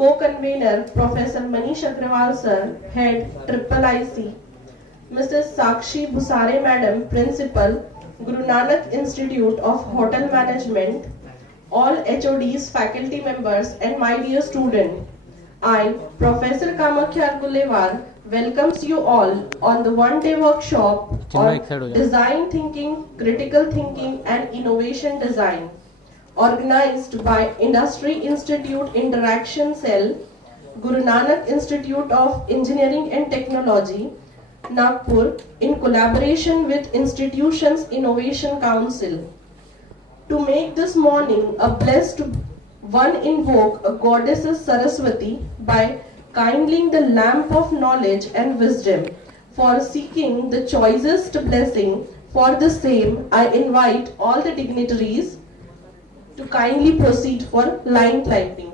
Co-convener Professor Manish Agrawal sir, Head IIC, Mrs. Sakshi Busare Madam, Principal, Guru Nanak Institute of Hotel Management, all HODs, faculty members and my dear student, I, Professor Kamakhya Argulewar, welcomes you all on the one-day workshop on design thinking, critical thinking and innovation design, organized by Industry Institute Interaction Cell, Guru Nanak Institute of Engineering and Technology, Nagpur, in collaboration with Institutions Innovation Council. To make this morning a blessed one, invoke a goddess Saraswati by kindling the lamp of knowledge and wisdom. For seeking the choicest blessing, for the same I invite all the dignitaries to kindly proceed for line climbing.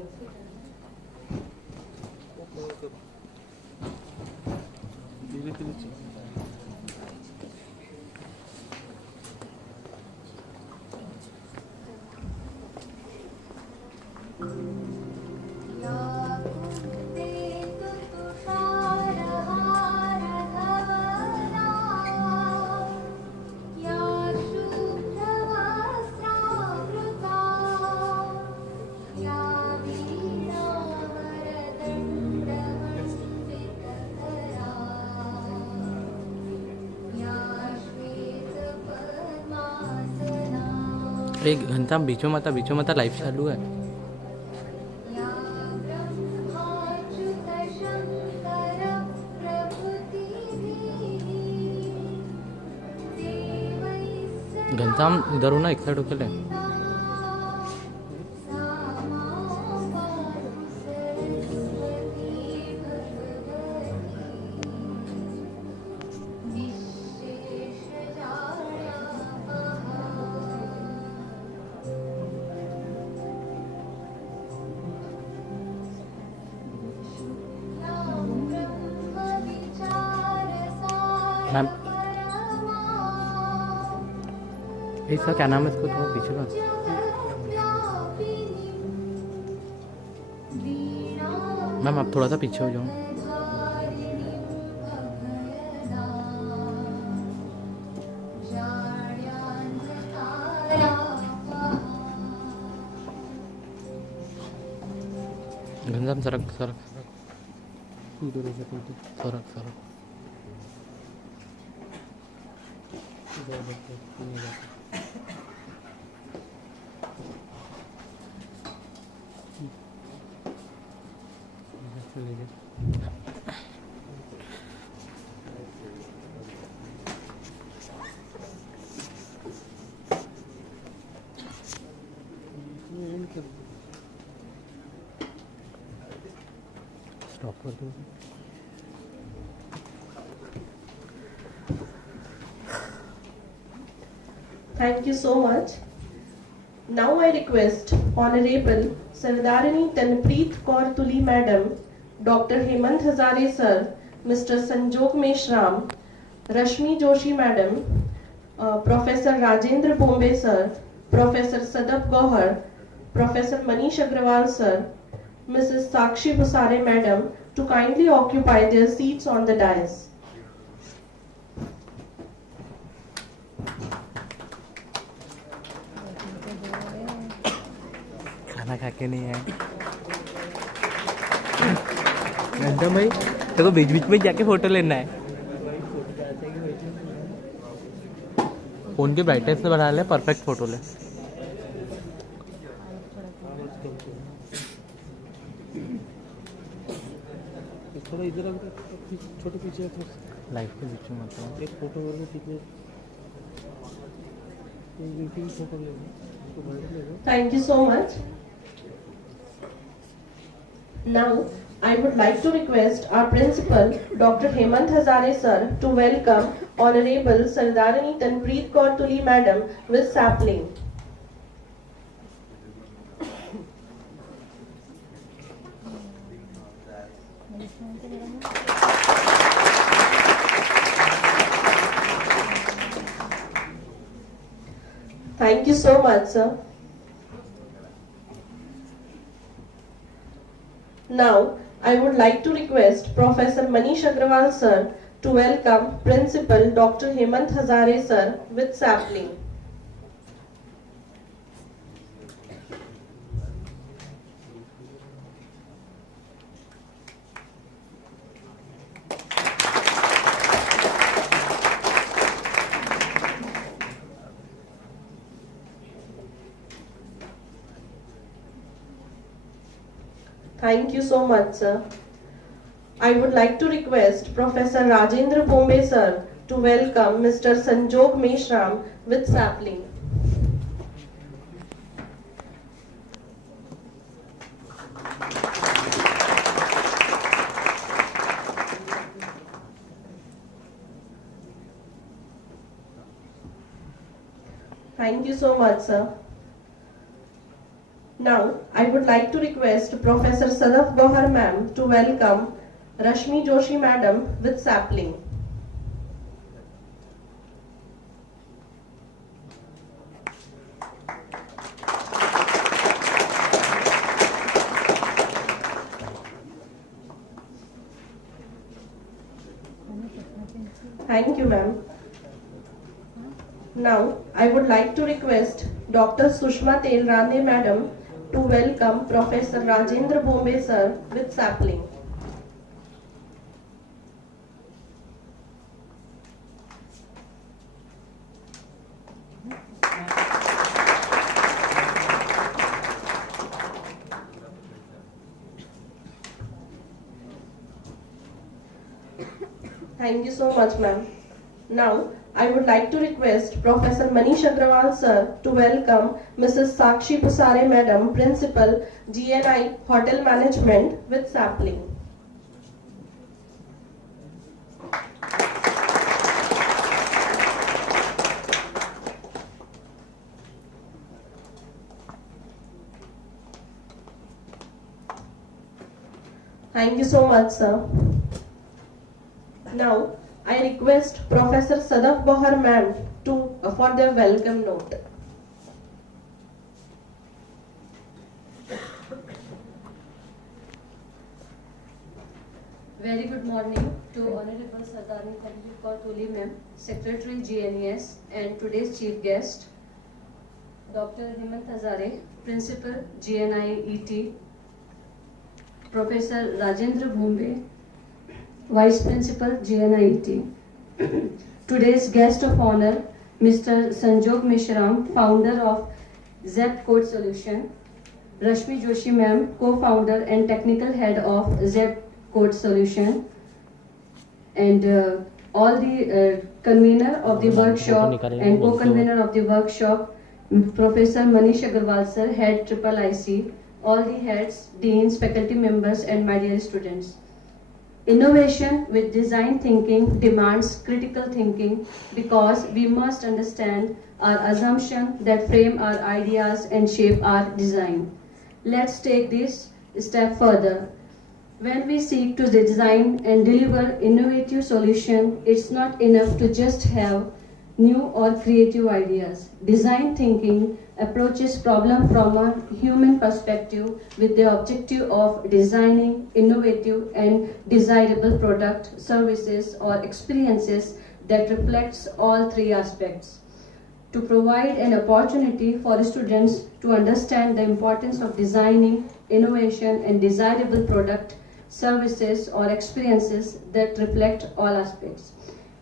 घनता बीचों में था live चालू है। घनता इधर हो ना, एक साइड होके ले। मैम इसका क्या नाम है? इसको थोड़ा पीछे ला। मैम आप थोड़ा सा पीछे हो जाओ। गंजाम सरक सरक सरक सरक स्टॉप कर दो। Thank you so much. Now I request Honorable Sardarini Tanpreet Kaur Tuli Madam, Dr. Hemant Hazare Sir, Mr. Sanjog Meshram, Rashmi Joshi Madam, Professor Rajendra Bombe Sir, Professor Sadap Gohar, Professor Manish Agrawal Sir, Mrs. Sakshi Busare Madam to kindly occupy their seats on the dais. खाना खा के नहीं है नंदा भाई, तेरे को बीच बीच में जाके फोटो लेना है। फोन के ब्राइटनेस से बढ़ा ले, परफेक्ट फोटो ले। थोड़ा इधर छोटे पीछे लाइफ के बीच में मतलब एक फोटो कितने फोटो ले। Thank you so much. Now, I would like to request our principal, Dr. Hemant Hazare Sir, to welcome Honorable Sardarini Tanpreet Kaur Tuli Madam with sapling. Thank you so much, sir. Now, I would like to request Professor Manish Agrawal sir to welcome Principal Dr. Hemant Hazare sir with sapling. Thank you so much, sir. I would like to request Professor Rajendra Bombe sir to welcome Mr. Sanjog Meshram with sapling. Thank you so much, sir. Now, I would like to request Professor Sadaf Gohar ma'am to welcome Rashmi Joshi madam with sapling. Thank you, ma'am. Now, I would like to request Dr. Sushma Telrane madam to welcome Professor Rajendra Bombe sir with sapling. Thank you so much, ma'am. Now, I would like to request Professor Manish Agrawal sir to welcome Mrs. Sakshi Busare madam, Principal, GNI Hotel Management with sapling. Thank you so much, sir. Now, I request Professor Sadaf Bahar ma'am for their welcome note. Very good morning to Honorable Sardani Tanvir Kaur Tuli ma'am, Secretary GNES, and today's chief guest, Dr. Hemant Hazare, Principal GNIET, Professor Rajendra Bhumbe, Vice Principal GNIET. Today's guest of honor, Mr. Sanjog Meshram, founder of ZEP Code Solution, Rashmi Joshi ma'am, co-founder and technical head of ZEP Code Solution, and all the convener of the workshop and co-convener of the workshop, Professor Manish Agrawal sir, head IIC, all the heads, deans, faculty members, and my dear students. Innovation with design thinking demands critical thinking because we must understand our assumption that frame our ideas and shape our design. Let's take this a step further. When we seek to design and deliver innovative solution, it's not enough to just have new or creative ideas. Design thinking approaches problem from a human perspective with the objective of designing innovative and desirable product, services, or experiences that reflects all three aspects. To provide an opportunity for students to understand the importance of designing innovation and desirable product, services, or experiences that reflect all aspects.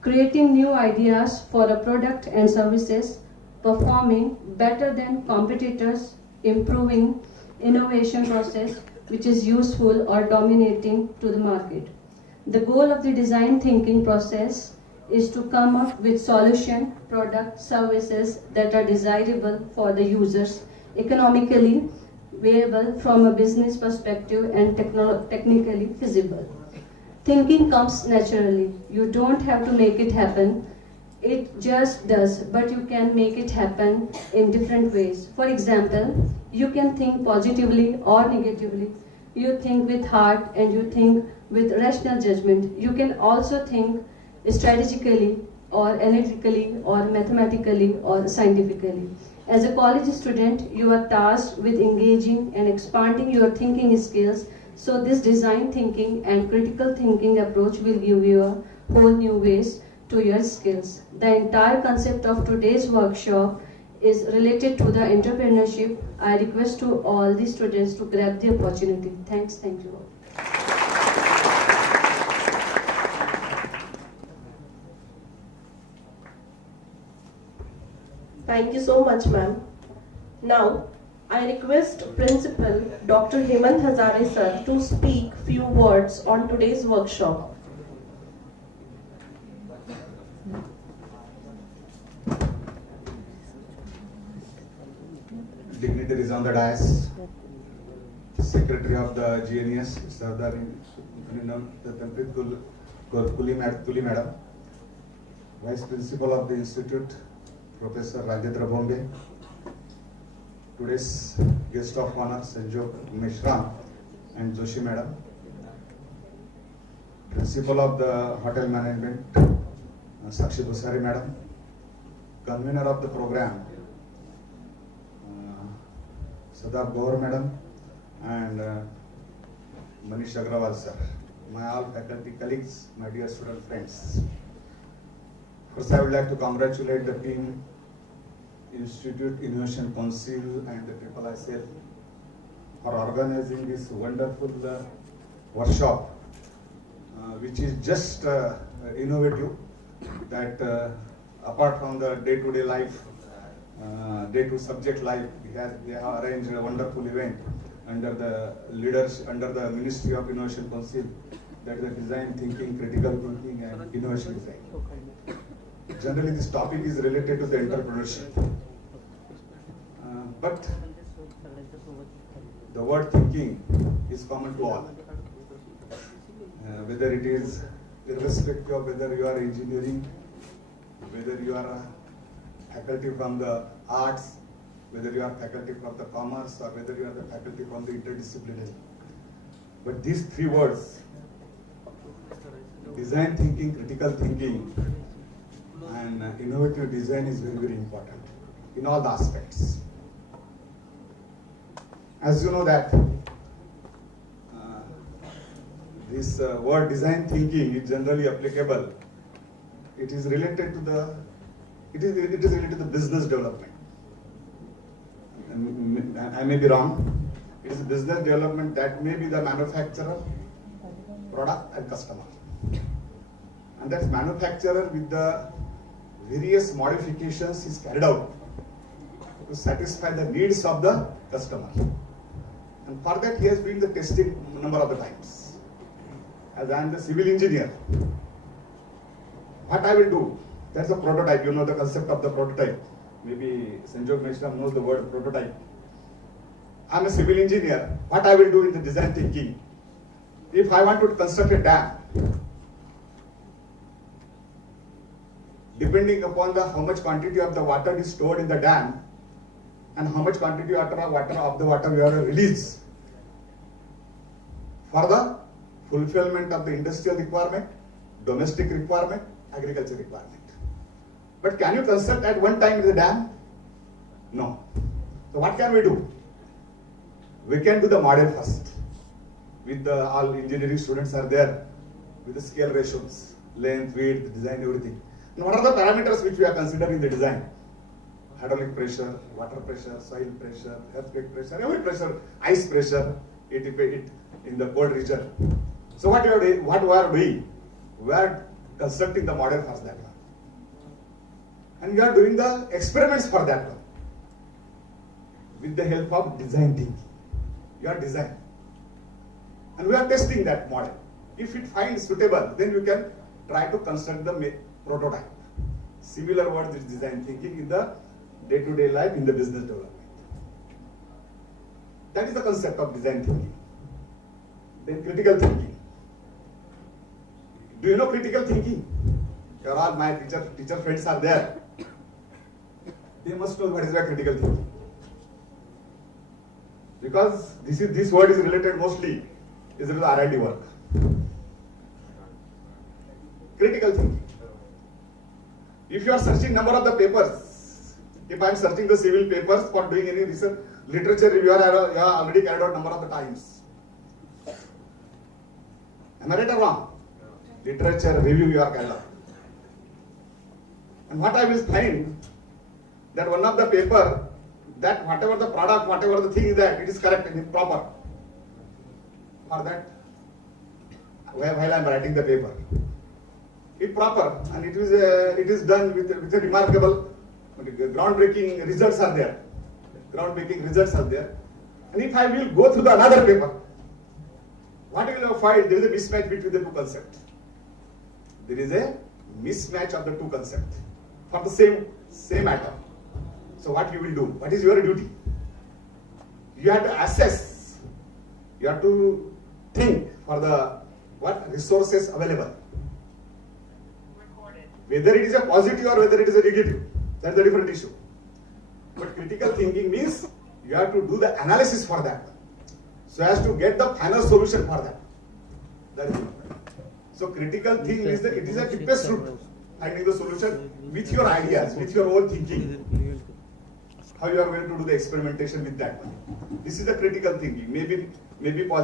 Creating new ideas for a product and services, performing better than competitors, improving innovation process which is useful or dominating to the market. The goal of the design thinking process is to come up with solution, product, services that are desirable for the users, economically viable from a business perspective, and technically feasible. Thinking comes naturally. You don't have to make it happen. It just does, but you can make it happen in different ways. For example, you can think positively or negatively. You think with heart and you think with rational judgment. You can also think strategically or analytically or mathematically or scientifically. As a college student, you are tasked with engaging and expanding your thinking skills So this design thinking and critical thinking approach will give you a whole new ways to your skills. The entire concept of today's workshop is related to the entrepreneurship. I request to all the students to grab the opportunity. Thanks, thank you all. Thank you so much, ma'am. Now, I request Principal Dr. Hemant Hazare sir to speak few words on today's workshop. Dignitaries on the dais, Secretary of the GNES, Sardar Tuli Madam, Vice Principal of the Institute, Professor Rajendra Bombay, today's guest of honor, Sanjog Mishra and Joshi Madam, Principal of the Hotel Management, Sakshi Busari Madam, Convener of the program, Sadab Gaur Madam, and Manish Agrawal sir, my all faculty colleagues, my dear student friends. First, I would like to congratulate the team, Institute Innovation Council and the IIC for organizing this wonderful workshop, which is just innovative, that apart from the day-to-day life, day-to subject life, they have arranged a wonderful event under the leadership, under the Ministry of Innovation Council, that is the design thinking, critical thinking and innovation design. Generally, this topic is related to the entrepreneurship. But the word thinking is common to all. Whether it is irrespective of whether you are engineering, whether you are a faculty from the arts, whether you are faculty from the commerce, or whether you are the faculty from the interdisciplinary. But these three words, design thinking, critical thinking, and innovative design is very, very important in all the aspects. As you know that this word design thinking is generally applicable. It is related to the related to the business development. I may be wrong. It is business development that may be the manufacturer, product and customer. And that manufacturer with the various modifications is carried out to satisfy the needs of the customer. And for that he has been the testing number of the times. As I am the civil engineer, what I will do, that's a prototype, you know the concept of the prototype. Maybe Sanjog Mishra knows the word prototype. I am a civil engineer, what I will do in the design thinking, if I want to construct a dam, depending upon how much quantity of the water is stored in the dam and how much quantity of the water we have to release for the fulfillment of the industrial requirement, domestic requirement, agriculture requirement. But can you construct at one time in the dam? No. So what can we do? We can do the model first. With all engineering students are there, with the scale ratios, length, width, design, everything. And what are the parameters which we are considering in the design? Hydraulic pressure, water pressure, soil pressure, earthquake pressure, every pressure, ice pressure, it in the cold region. So what we are doing? We are constructing the model for that one. And we are doing the experiments for that one. With the help of design thinking. You are designing. And we are testing that model. If it finds suitable, then you can try to construct the prototype. Similar words is design thinking in the day-to-day life, in the business development. That is the concept of design thinking. Then critical thinking. Do you know critical thinking? Here all my teacher friends are there. They must know what is critical thinking. Because this word is related mostly is with R&D work. Critical thinking. If you are searching number of the papers, if I am searching the civil papers for doing any research, literature review, I have already carried out number of the times. Am I right or wrong? Literature review you are kind of. And what I will find that one of the paper, that whatever the product, whatever the thing is that it is correct and proper. For that, while I am writing the paper, it proper and it is done with a remarkable, groundbreaking results are there. Groundbreaking results are there. And if I will go through the another paper, what will you find? There is a mismatch between the two concepts. There is a mismatch of the two concepts for the same atom. So what you will do? What is your duty? You have to assess. You have to think for the what resources available. Whether it is a positive or whether it is a negative, that's a different issue. But critical thinking means you have to do the analysis for that, so as to get the final solution for that. That is important. So critical thinking is it is a deepest root, finding the solution with your ideas, with your own thinking. How you are going to do the experimentation with that one. This is the critical thinking. Maybe positive.